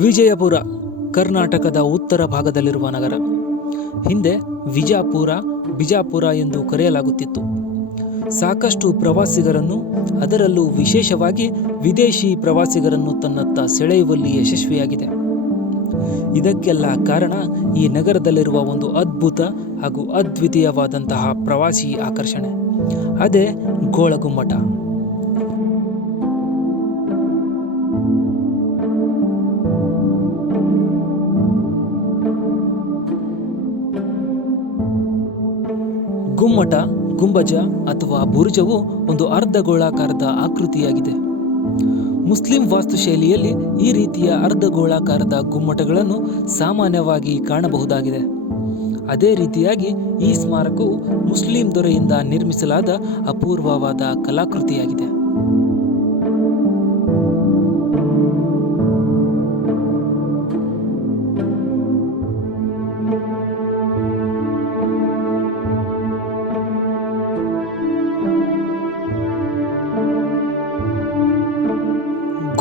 ವಿಜಯಪುರ ಕರ್ನಾಟಕದ ಉತ್ತರ ಭಾಗದಲ್ಲಿರುವ ನಗರ. ಹಿಂದೆ ಬಿಜಾಪುರ ಎಂದು ಕರೆಯಲಾಗುತ್ತಿತ್ತು. ಸಾಕಷ್ಟು ಪ್ರವಾಸಿಗರನ್ನು, ಅದರಲ್ಲೂ ವಿಶೇಷವಾಗಿ ವಿದೇಶಿ ಪ್ರವಾಸಿಗರನ್ನು ತನ್ನತ್ತ ಸೆಳೆಯುವಲ್ಲಿ ಯಶಸ್ವಿಯಾಗಿದೆ. ಇದಕ್ಕೆಲ್ಲ ಕಾರಣ ಈ ನಗರದಲ್ಲಿರುವ ಒಂದು ಅದ್ಭುತ ಹಾಗೂ ಅದ್ವಿತೀಯವಾದಂತಹ ಪ್ರವಾಸಿ ಆಕರ್ಷಣೆ, ಅದೇ ಗೋಳಗುಮ್ಮಟ. ಗುಮ್ಮಟ, ಗುಂಬಜ ಅಥವಾ ಬುರುಜವು ಒಂದು ಅರ್ಧಗೋಳಾಕಾರದ ಆಕೃತಿಯಾಗಿದೆ. ಮುಸ್ಲಿಂ ವಾಸ್ತುಶೈಲಿಯಲ್ಲಿ ಈ ರೀತಿಯ ಅರ್ಧಗೋಳಾಕಾರದ ಗುಮ್ಮಟಗಳನ್ನು ಸಾಮಾನ್ಯವಾಗಿ ಕಾಣಬಹುದಾಗಿದೆ. ಅದೇ ರೀತಿಯಾಗಿ ಈ ಸ್ಮಾರಕವು ಮುಸ್ಲಿಂ ದೊರೆಯಿಂದ ನಿರ್ಮಿಸಲಾದ ಅಪೂರ್ವವಾದ ಕಲಾಕೃತಿಯಾಗಿದೆ.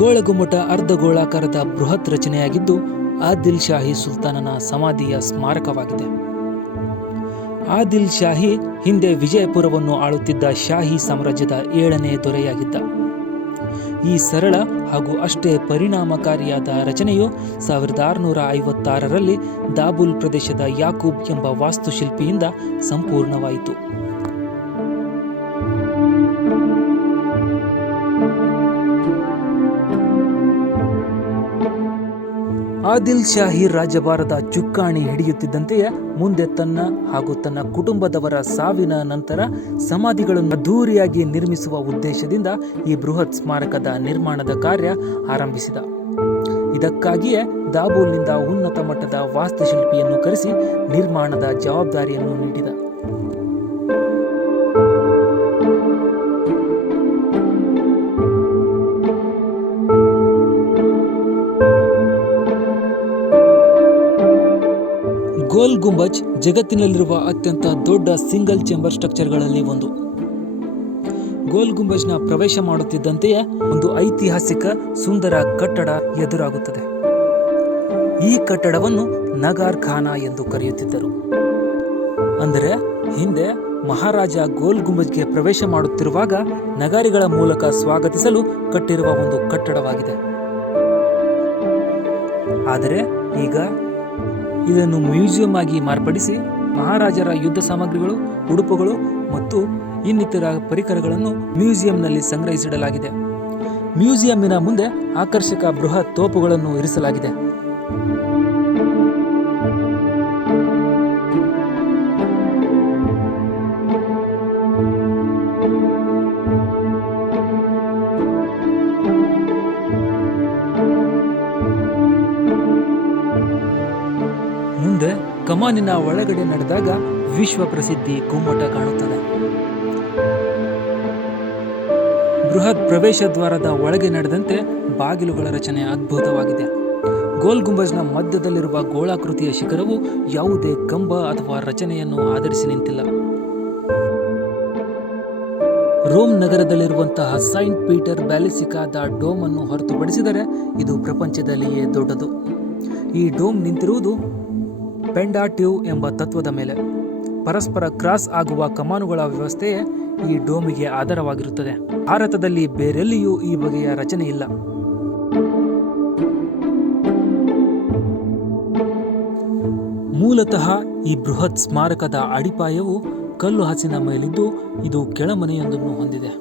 ಗೋಳಗುಮ್ಮಟ ಅರ್ಧಗೋಳಾಕಾರದ ಬೃಹತ್ ರಚನೆಯಾಗಿದ್ದು ಆದಿಲ್ ಶಾಹಿ ಸುಲ್ತಾನನ ಸಮಾಧಿಯ ಸ್ಮಾರಕವಾಗಿದೆ. ಆದಿಲ್ ಶಾಹಿ ಹಿಂದೆ ವಿಜಯಪುರವನ್ನು ಆಳುತ್ತಿದ್ದ ಶಾಹಿ ಸಾಮ್ರಾಜ್ಯದ 7ನೇ ದೊರೆಯಾಗಿದ್ದ. ಈ ಸರಳ ಹಾಗೂ ಅಷ್ಟೇ ಪರಿಣಾಮಕಾರಿಯಾದ ರಚನೆಯು 1656ರಲ್ಲಿ ದಾಬುಲ್ ಪ್ರದೇಶದ ಯಾಕೂಬ್ ಎಂಬ ವಾಸ್ತುಶಿಲ್ಪಿಯಿಂದ ಸಂಪೂರ್ಣವಾಯಿತು. ಆದಿಲ್ ಶಾಹಿ ರಾಜ್ಯಭಾರದ ಚುಕ್ಕಾಣಿ ಹಿಡಿಯುತ್ತಿದ್ದಂತೆಯೇ ಮುಂದೆ ತನ್ನ ಹಾಗೂ ತನ್ನ ಕುಟುಂಬದವರ ಸಾವಿನ ನಂತರ ಸಮಾಧಿಗಳನ್ನು ಅದ್ಧೂರಿಯಾಗಿ ನಿರ್ಮಿಸುವ ಉದ್ದೇಶದಿಂದ ಈ ಬೃಹತ್ ಸ್ಮಾರಕದ ನಿರ್ಮಾಣದ ಕಾರ್ಯ ಆರಂಭಿಸಿದ. ಇದಕ್ಕಾಗಿಯೇ ದಾಬೂಲ್ನಿಂದ ಉನ್ನತ ಮಟ್ಟದ ವಾಸ್ತುಶಿಲ್ಪಿಯನ್ನು ಕರೆಸಿ ನಿರ್ಮಾಣದ ಜವಾಬ್ದಾರಿಯನ್ನು ನೀಡಿದ. ಗೋಲ್ ಗುಂಬಜ್ ಜಗತ್ತಿನಲ್ಲಿರುವ ಅತ್ಯಂತ ದೊಡ್ಡ ಸಿಂಗಲ್ ಚೇಂಬರ್ ಸ್ಟ್ರಕ್ಚರ್ಗಳಲ್ಲಿ ಒಂದು. ಗೋಲ್ ಗುಂಬಜ್ನ ಪ್ರವೇಶ ಮಾಡುತ್ತಿದ್ದಂತೆಯೇ ಒಂದು ಐತಿಹಾಸಿಕ ಸುಂದರ ಕಟ್ಟಡ ಎದುರಾಗುತ್ತದೆ. ಈ ಕಟ್ಟಡವನ್ನು ನಗಾರ್ ಖಾನಾ ಎಂದು ಕರೆಯುತ್ತಿದ್ದರು. ಅಂದರೆ ಹಿಂದೆ ಮಹಾರಾಜ ಗೋಲ್ ಗುಂಬಜ್ಗೆ ಪ್ರವೇಶ ಮಾಡುತ್ತಿರುವಾಗ ನಗಾರಿಗಳ ಮೂಲಕ ಸ್ವಾಗತಿಸಲು ಕಟ್ಟಿರುವ ಒಂದು ಕಟ್ಟಡವಾಗಿದೆ. ಆದರೆ ಈಗ ಇದನ್ನು ಮ್ಯೂಸಿಯಂ ಆಗಿ ಮಾರ್ಪಡಿಸಿ ಮಹಾರಾಜರ ಯುದ್ಧ ಸಾಮಗ್ರಿಗಳು, ಉಡುಪುಗಳು ಮತ್ತು ಇನ್ನಿತರ ಪರಿಕರಗಳನ್ನು ಮ್ಯೂಸಿಯಂನಲ್ಲಿ ಸಂಗ್ರಹಿಸಿಡಲಾಗಿದೆ. ಮ್ಯೂಸಿಯಂನ ಮುಂದೆ ಆಕರ್ಷಕ ಬೃಹತ್ ತೋಪುಗಳನ್ನು ಇರಿಸಲಾಗಿದೆ. ಮುಂದೆ ಕಮಾನಿನ ಒಳಗಡೆ ನಡೆದಾಗ ವಿಶ್ವ ಪ್ರಸಿದ್ಧಿ ಗುಮ್ಮಟ ಕಾಣುತ್ತದೆ. ಬೃಹತ್ ಪ್ರವೇಶ ದ್ವಾರದ ಒಳಗೆ ನಡೆದಂತೆ ಬಾಗಿಲುಗಳ ರಚನೆ ಅದ್ಭುತವಾಗಿದೆ. ಗೋಲ್ ಗುಂಬಜ್ನ ಮಧ್ಯದಲ್ಲಿರುವ ಗೋಳಾಕೃತಿಯ ಶಿಖರವು ಯಾವುದೇ ಕಂಬ ಅಥವಾ ರಚನೆಯನ್ನು ಆಧರಿಸಿ ನಿಂತಿಲ್ಲ. ರೋಮ್ ನಗರದಲ್ಲಿರುವಂತಹ ಸೈಂಟ್ ಪೀಟರ್ ಬ್ಯಾಲಿಸಿಕಾದ ಡೋಮ್ ಅನ್ನು ಹೊರತುಪಡಿಸಿದರೆ ಇದು ಪ್ರಪಂಚದಲ್ಲಿಯೇ ದೊಡ್ಡದು. ಈ ಡೋಮ್ ನಿಂತಿರುವುದು ಪೆಂಡಾಟಿವ್ ಎಂಬ ತತ್ವದ ಮೇಲೆ. ಪರಸ್ಪರ ಕ್ರಾಸ್ ಆಗುವ ಕಮಾನುಗಳ ವ್ಯವಸ್ಥೆಯೇ ಈ ಡೋಮಿಗೆ ಆಧಾರವಾಗಿರುತ್ತದೆ. ಭಾರತದಲ್ಲಿ ಬೇರೆಲ್ಲಿಯೂ ಈ ಬಗೆಯ ರಚನೆ ಇಲ್ಲ. ಮೂಲತಃ ಈ ಬೃಹತ್ ಸ್ಮಾರಕದ ಅಡಿಪಾಯವು ಕಲ್ಲು ಹಾಸಿನ ಮೇಲಿದ್ದು ಇದು ಕೆಳಮನೆಯೊಂದನ್ನು ಹೊಂದಿದೆ.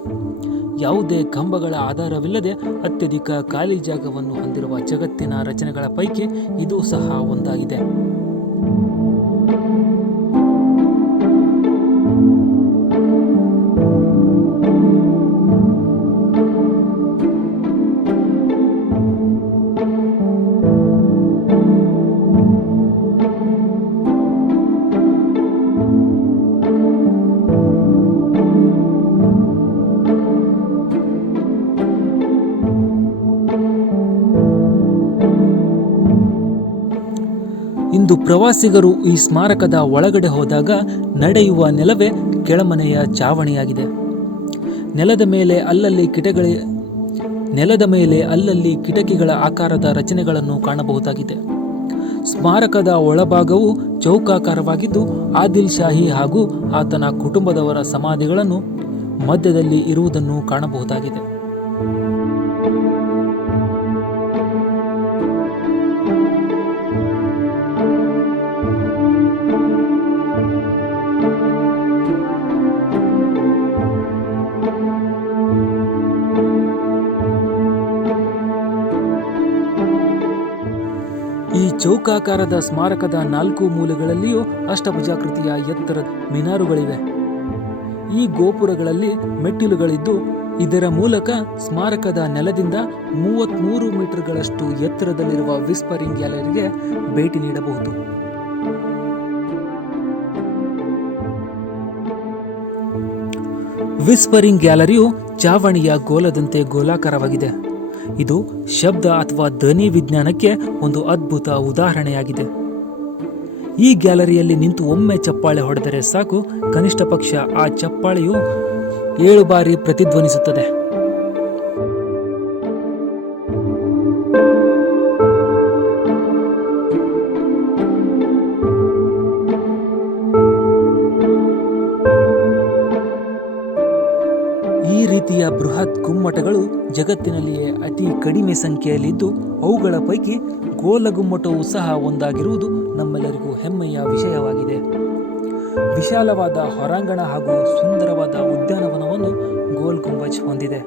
ಯಾವುದೇ ಕಂಬಗಳ ಆಧಾರವಿಲ್ಲದೆ ಅತ್ಯಧಿಕ ಖಾಲಿ ಜಾಗವನ್ನು ಹೊಂದಿರುವ ಜಗತ್ತಿನ ರಚನೆಗಳ ಪೈಕಿ ಇದು ಸಹ ಒಂದಾಗಿದೆ. ಇಂದು ಪ್ರವಾಸಿಗರು ಈ ಸ್ಮಾರಕದ ಒಳಗಡೆ ಹೋದಾಗ ನಡೆಯುವ ನೆಲವೇ ಕೆಳಮನೆಯ ಚಾವಣಿಯಾಗಿದೆ. ನೆಲದ ಮೇಲೆ ಅಲ್ಲಲ್ಲಿ ನೆಲದ ಮೇಲೆ ಅಲ್ಲಲ್ಲಿ ಕಿಟಕಿಗಳ ಆಕಾರದ ರಚನೆಗಳನ್ನು ಕಾಣಬಹುದಾಗಿದೆ. ಸ್ಮಾರಕದ ಒಳಭಾಗವು ಚೌಕಾಕಾರವಾಗಿದ್ದು ಆದಿಲ್ ಶಾಹಿ ಹಾಗೂ ಆತನ ಕುಟುಂಬದವರ ಸಮಾಧಿಗಳನ್ನು ಮಧ್ಯದಲ್ಲಿ ಇರುವುದನ್ನು ಕಾಣಬಹುದಾಗಿದೆ. ಈ ಚೌಕಾಕಾರದ ಸ್ಮಾರಕದ 4 ಮೂಲೆಗಳಲ್ಲಿಯೂ ಅಷ್ಟಭುಜಾಕೃತಿಯ ಎತ್ತರದ ಮಿನಾರುಗಳಿವೆ. ಈ ಗೋಪುರಗಳಲ್ಲಿ ಮೆಟ್ಟಿಲುಗಳಿದ್ದು ಇದರ ಮೂಲಕ ಸ್ಮಾರಕದ ನೆಲದಿಂದ 33 ಮೀಟರ್ಗಳಷ್ಟು ಎತ್ತರದಲ್ಲಿರುವ ವಿಸ್ಪರಿಂಗ್ ಗ್ಯಾಲರಿಗೆ ಭೇಟಿ ನೀಡಬಹುದು. ವಿಸ್ಪರಿಂಗ್ ಗ್ಯಾಲರಿಯು ಚಾವಣಿಯ ಗೋಲದಂತೆ ಗೋಲಾಕಾರವಾಗಿದೆ. ಇದು ಶಬ್ದ ಅಥವಾ ಧ್ವನಿ ವಿಜ್ಞಾನಕ್ಕೆ ಒಂದು ಅದ್ಭುತ ಉದಾಹರಣೆಯಾಗಿದೆ. ಈ ಗ್ಯಾಲರಿಯಲ್ಲಿ ನಿಂತು ಒಮ್ಮೆ ಚಪ್ಪಾಳೆ ಹೊಡೆದರೆ ಸಾಕು, ಕನಿಷ್ಠ ಪಕ್ಷ ಆ ಚಪ್ಪಾಳೆಯು 7 ಬಾರಿ ಪ್ರತಿಧ್ವನಿಸುತ್ತದೆ. ಈ ರೀತಿಯ ಬೃಹತ್ ಗುಮ್ಮಟಗಳು ಜಗತ್ತಿನಲ್ಲಿಯೇ ಅತಿ ಕಡಿಮೆ ಸಂಖ್ಯೆಯಲ್ಲಿದ್ದು ಅವುಗಳ ಪೈಕಿ ಗೋಲಗುಮ್ಮಟವೂ ಸಹ ಒಂದಾಗಿರುವುದು ನಮ್ಮೆಲ್ಲರಿಗೂ ಹೆಮ್ಮೆಯ ವಿಷಯವಾಗಿದೆ. ವಿಶಾಲವಾದ ಹೊರಾಂಗಣ ಹಾಗೂ ಸುಂದರವಾದ ಉದ್ಯಾನವನವನ್ನು ಗೋಲ್ ಗುಂಬಜ್ ಹೊಂದಿದೆ.